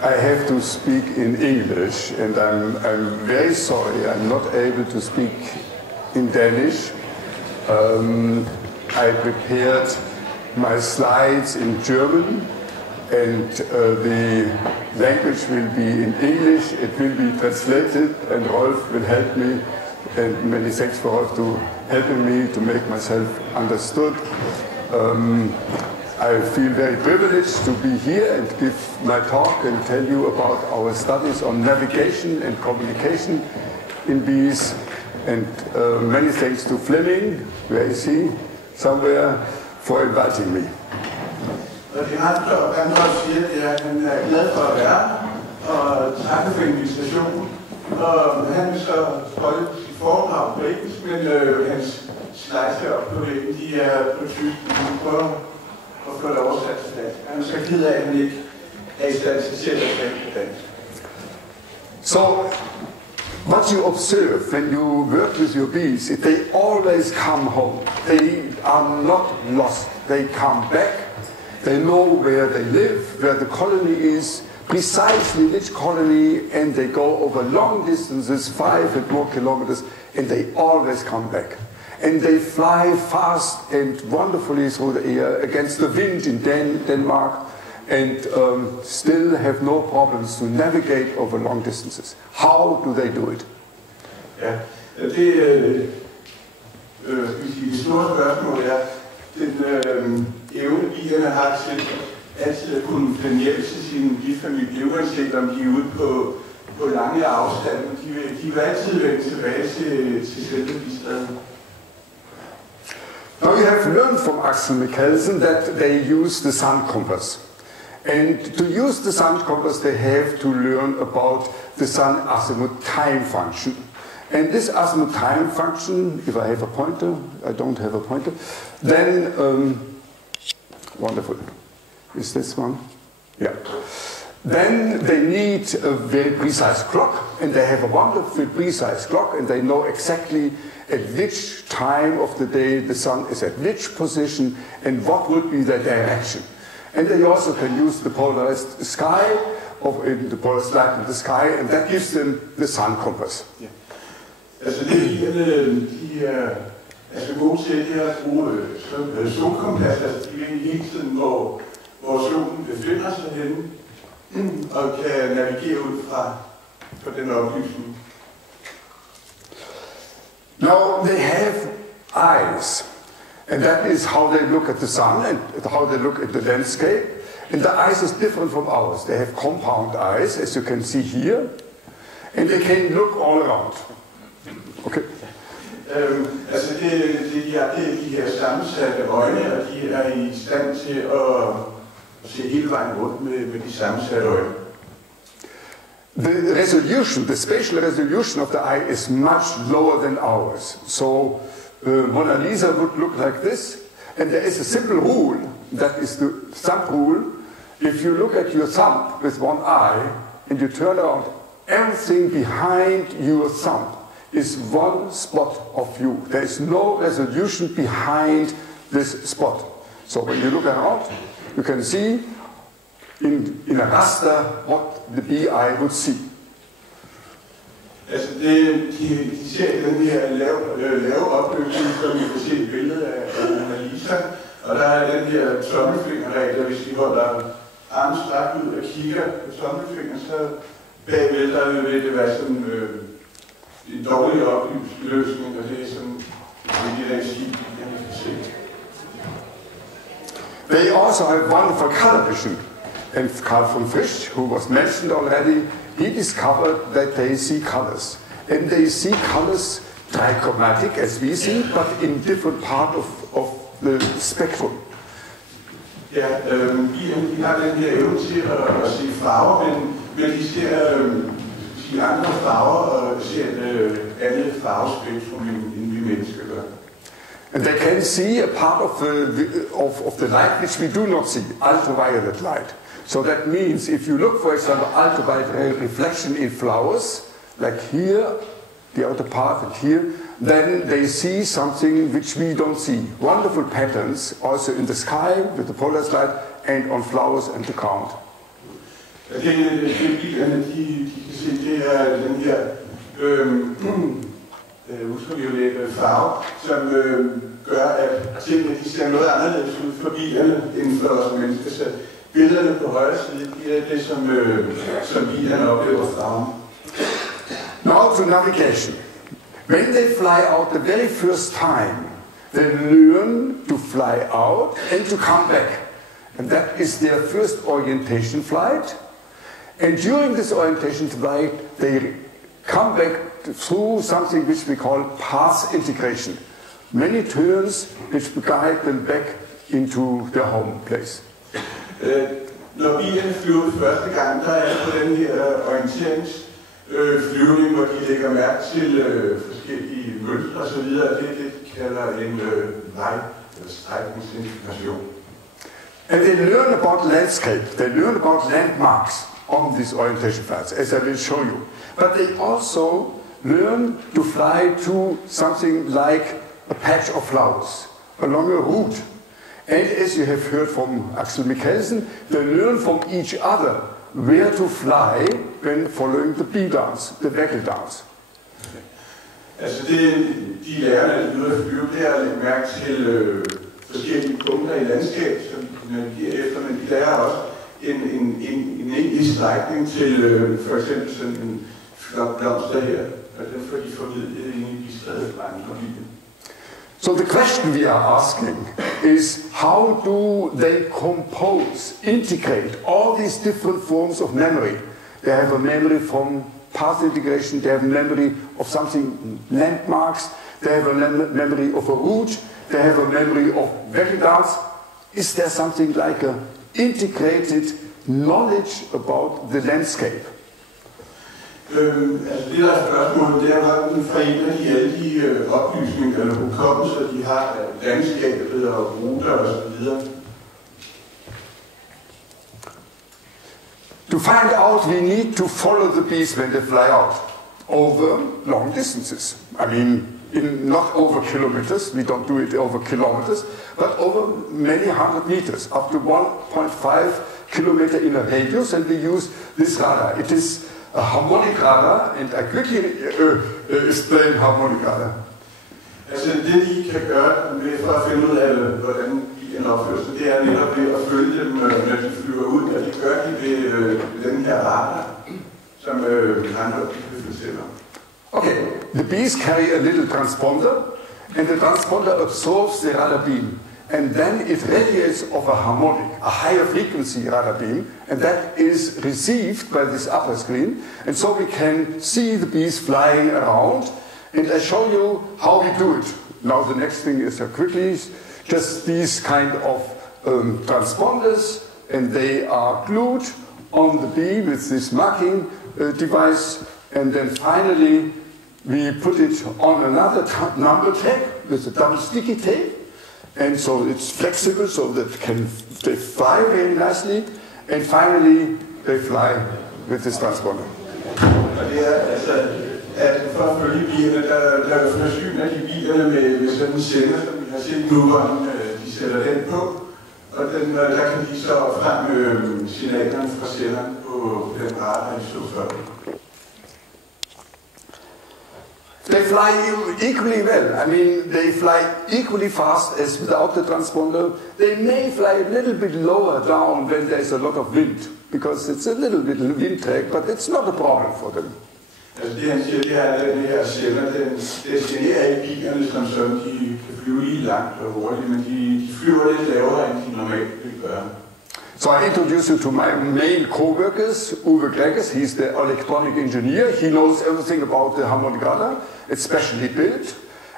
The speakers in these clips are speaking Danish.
I have to speak in English, and I'm very sorry I'm not able to speak in Danish. I prepared my slides in German, and the language will be in English. It will be translated, and Rolf will help me. And many thanks for Rolf to helping me to make myself understood. I feel very privileged to be here and give my talk and tell you about our studies on navigation and communication in bees. And many thanks to Flemming, where is he? Somewhere, for inviting me. Randolf siger, at han er glad for at være og takke for invitationen. Han vil så holde sit foredrag på engelsk, men hans slides op på væggen, de er på tysk. Han prøver at få det oversat til dansk. Han er så ked af, at han ikke er i stand til selv at tale på dansk. So, what you observe when you work with your bees, they always come home. They are not lost. They come back. They know where they live, where the colony is, precisely which colony, and they go over long distances, 5 and more kilometers, and they always come back. And they fly fast and wonderfully through the air against the wind in Denmark, and still have no problems to navigate over long distances. How do they do it? Ja, det store spørgsmål er, den evne, bierne har til altid at kunne planere til sin bifamilie, uanset om de er ude på lange afstande. De vil altid vende tilbage til selve bistaden. Now you have learned from Axel Mikkelsen that they use the sun compass. And to use the sun compass, they have to learn about the sun azimuth time function. And this azimuth time function, if I have a pointer, I don't have a pointer, then, wonderful, is this one? Yeah. Then they need a very precise clock, and they have a wonderful precise clock, and they know exactly at which time of the day the sun is at which position, and what would be the direction. And they also can use the polarized sky, the polarized light in the sky, and that gives them the sun compass. Yeah. Altså de er gode til at bruge solkompas, altså de ved hele tiden, hvor solen befinder sig henne, og kan navigere ud fra den oplysning. Now they have eyes, and that is how they look at the sun and how they look at the landscape. And the eyes is different from ours. They have compound eyes, as you can see here, and they can look all around. Okay. Altså de er de her sammensatte øjne, og de er i stand til at se hele vejen rundt med de sammensatte øjne. The resolution, the spatial resolution of the eye is much lower than ours. So Mona Lisa would look like this, and there is a simple rule, that is the thumb rule. If you look at your thumb with one eye, and you turn around, everything behind your thumb is one spot of view. There is no resolution behind this spot. So when you look around, you can see in a raster what the bee eye would see. Altså de ser den her lave opløsning, som I kan se et billede af Mona Lisa, og der er den her tommelfingerregel, hvis I holder armen strakt ud og kigger på tommelfingeren, så bagved der vil det være sådan en dårlig opløsning, og det er sådan de der skib, jeg kan se. They also have wonderful color vision. And Carl von Frisch, who was mentioned already, he discovered that they see colors. And they see colors trichromatic, as we see, but in different part of the spectrum. Ja, de har den her evne til at se farver, men de ser de andre farver og ser alle farvespektrum, end vi mennesker gør. And they can see a part of the light which we do not see, ultraviolet light. So that means if you look, for example, ultraviolet reflection in flowers, like here, the outer part and here, then they see something which we don't see. Wonderful patterns also in the sky with the polarized light and on flowers and the ground. Det bilerne, de kan se, det er den her ultraviolette farve, som gør, at tingene de ser noget anderledes ud for bilerne end for os mennesker. Så billederne på højre side, det er det, som bilerne oplever farven. Now to navigation. When they fly out the very first time, they learn to fly out and to come back. And that is their first orientation flight. And during this orientation flight, they come back through something which we call path integration. Many turns which guide them back into their home place. Når bilerne flyver første gang, der er på den her orienteringsflyvning, hvor de lægger mærke til forskellige mønstre og så videre. Det kalder en vej eller strækningsintegration. And they learn about landscape, they learn about landmarks on these orientation flights, as I will show you. But they also learn to fly to something like a patch of flowers along a route. And as you have heard from Axel Mikkelsen, they learn from each other where to fly when following the bee dance, the waggle dance. Altså de lærer, når de er ude at flyve, det er at lægge mærke til forskellige punkter i landskabet, som de navigerer efter, men de lærer også en egentlig strækning til for eksempel sådan en flok blomster her, og den får de formidlet ind i de steder fra bilen. So the question we are asking is, how do they compose, integrate all these different forms of memory? They have a memory from path integration, they have a memory of something, landmarks, they have a memory of a route, they have a memory of waggle dance. Is there something like a integrated knowledge about the landscape? Altså det der er spørgsmålet, det er, hvordan forener de alle de oplysninger eller hukommelser, de har af landskabet og ruter og så videre. To find out, we need to follow the bees when they fly out over long distances. I mean, not over kilometers, we don't do it over kilometers, but over many hundred meters, up to 1.5 kilometer in a radius, and we use this radar. It is a harmonic radar, and I quickly explain harmonic radar. Altså det, de kan gøre for at finde ud af, hvordan bilen opfører sig, det er netop ved at følge dem, når de flyver ud, og det gør de ved den her radar, som Randolf fortæller. Okay, the bees carry a little transponder, and the transponder absorbs the radar beam, and then it radiates off a harmonic, a higher frequency radar beam, and that is received by this upper screen, and so we can see the bees flying around, and I show you how we do it. Now the next thing is quickly, just these kind of transponders, and they are glued on the bee with this marking device, and then finally we put it on another number tag with a double sticky tape, and so it's flexible so that they fly very nicely, and finally they fly with this transponder. Og det er altså, at for at følge bilerne, der forsyner de bilerne med sådan en sender, som vi har set nu, hvor de sætter den på, og der kan de så frem signalerne fra senderen på den radar, de så før. They fly equally well. I mean, they fly equally fast as without the transponder. They may fly a little bit lower down when there's a lot of wind, because it's a little bit wind drag, but it's not a problem for them. Altså det han siger, det er, at den her sender, den destinerer ikke bilerne, som sådan, de kan flyve lige langt og hurtigt, men de flyver lidt lavere, end de normalt vil gøre. So I introduce you to my main co-workers, Uwe Gregers, he's the electronic engineer. He knows everything about the harmonic radar. It's specially built.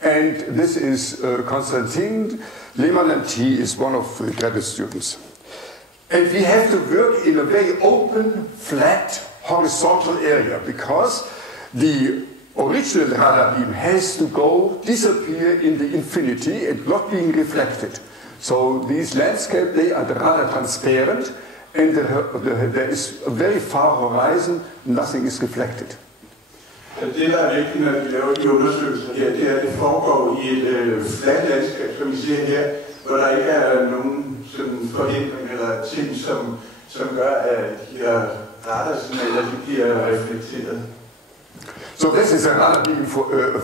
And this is Konstantin Lehmann, and he is one of the graduate students. And we have to work in a very open, flat, horizontal area, because the original radar beam has to disappear in the infinity and not being reflected. So these landscapes, they are rather transparent, and there is a very far horizon, nothing is reflected. Det, der er vigtigt, når vi laver de undersøgelser her, det er, at det foregår i et fladt landskab, som vi ser her, hvor der ikke er nogen sådan forhindring eller ting, som gør, at de her radarsignaler, de bliver reflekteret. So this is another being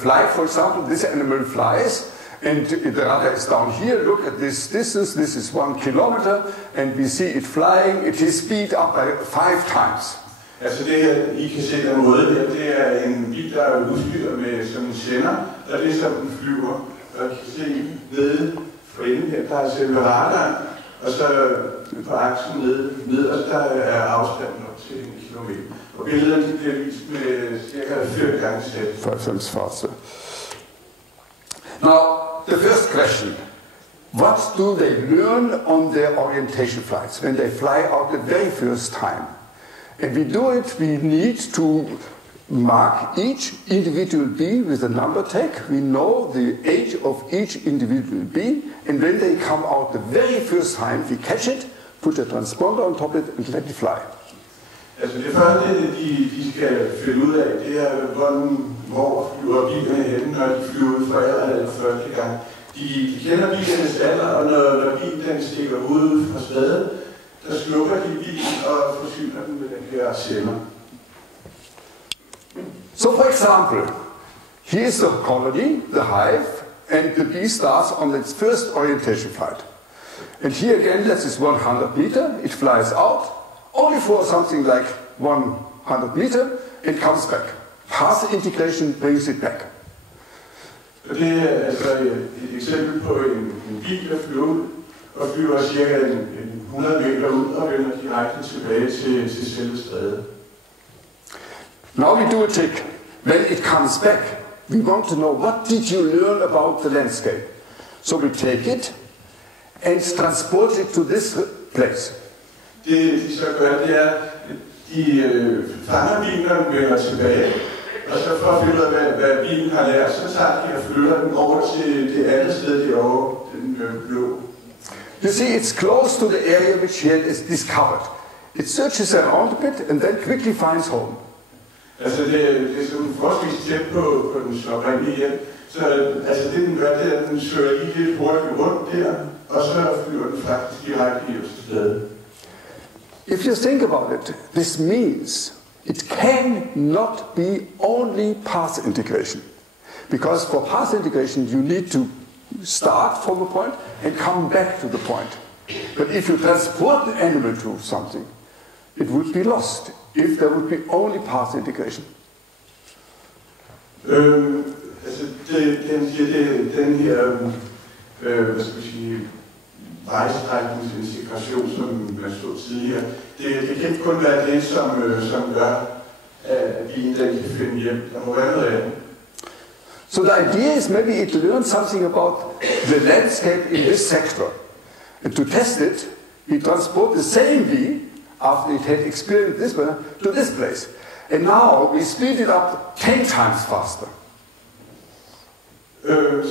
flight, for example. This animal flies, and the radar is down here. Look at this distance. This is 1 kilometer, and we see it flying. It is speed up by 5 times. Altså det her, I kan se den røde her, det er en bil, der er udstyret med sådan en sender, og det er som den flyver. Og I kan se nede for enden her, der er selve radaren, og så på aksen nederst, der er afstanden op til 1 kilometer. Og billederne bliver vist med cirka 4 gange sæt. 5 times faster. Now, the first question. What do they learn on their orientation flights when they fly out the very first time? And we do it, we need to mark each individual bee with a number tag. We know the age of each individual bee, and when they come out the very first time, we catch it, put a transponder on top of it, and let it fly. Altså det første, de skal finde ud af, det er, hvor flyver bilerne henne, når de flyver ud fra eller første gang. De kender bilernes alder, og når bilen stikker ud fra stedet, der slukker de bilen og forsyner den med den her sender. So for example, here is the colony, the hive, and the bee starts on its first orientation flight. And here again, that is 100 meter, it flies out, only for something like 100 meter, and comes back. Path integration brings it back. Det er altså et eksempel på en bil, der flyver ud, og flyver cirka 100 meter ud og vender direkte tilbage til selve strædet. Now we do a tick. When it comes back, we want to know what did you learn about the landscape. So we take it and transport it to this place. Det de så gør, det er, de fanger bilen, når den vender tilbage, og så for at finde ud af, hvad bilen har lært, så tager de og flytter den over til det andet sted derovre, den blå. You see, it's close to the area which it is discovered. It searches around a bit and then quickly finds home. Altså det er sådan forholdsvis tæt på den oprindelige hjem. Så altså det den gør, det er, at den søger lige lidt hurtigt rundt der, og så flyver den faktisk direkte hjem til stedet. If you think about it, this means it cannot be only path integration. Because for path integration you need to start from a point and come back to the point. But if you transport the animal to something, it would be lost if there would be only path integration. Altså den her, hvad skal vi sige, vejstrækningsintegration, som man så tidligere, det kan ikke kun være det, som gør, at bilen den kan finde hjem. Der må være noget andet. So the idea is maybe it learns something about the landscape in this sector. And to test it, we transport the same bee, after it had experienced this weather, to this place. And now we speed it up 10 times faster.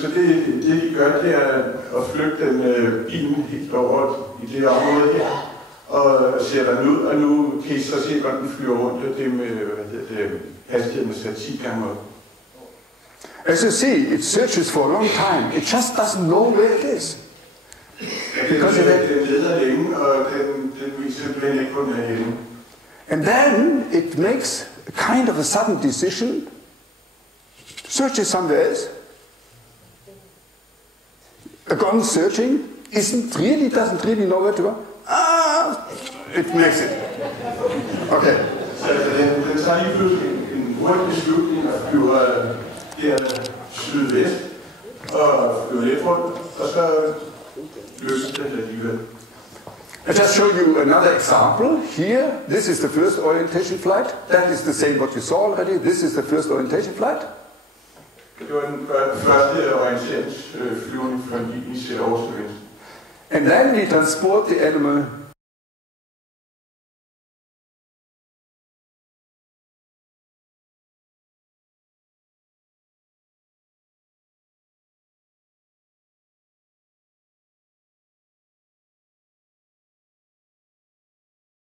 Så det de gør, det er at flytte den bilen helt over i det område her, og sætter den ud, og nu kan I så se, hvordan den flyver rundt, og det med, hastigheden er sat 10 gange op. As you see, it searches for a long time. It just doesn't know where it is. Because den leder længe, og den vil simpelthen ikke kun være hjemme. And then it makes a kind of a sudden decision, searches somewhere else. A gone searching doesn't really know where to go. It makes it. Okay. Så den tager lige pludselig en hurtig beslutning og flyver her sydvest og flyver lidt rundt, og så løser den alligevel. I'll just show you another example. Here, this is the first orientation flight. That is the same what you saw already. This is the first orientation flight. Det var den første orienteringsflyvning fra en bil i Aarhus. And then we transport the animal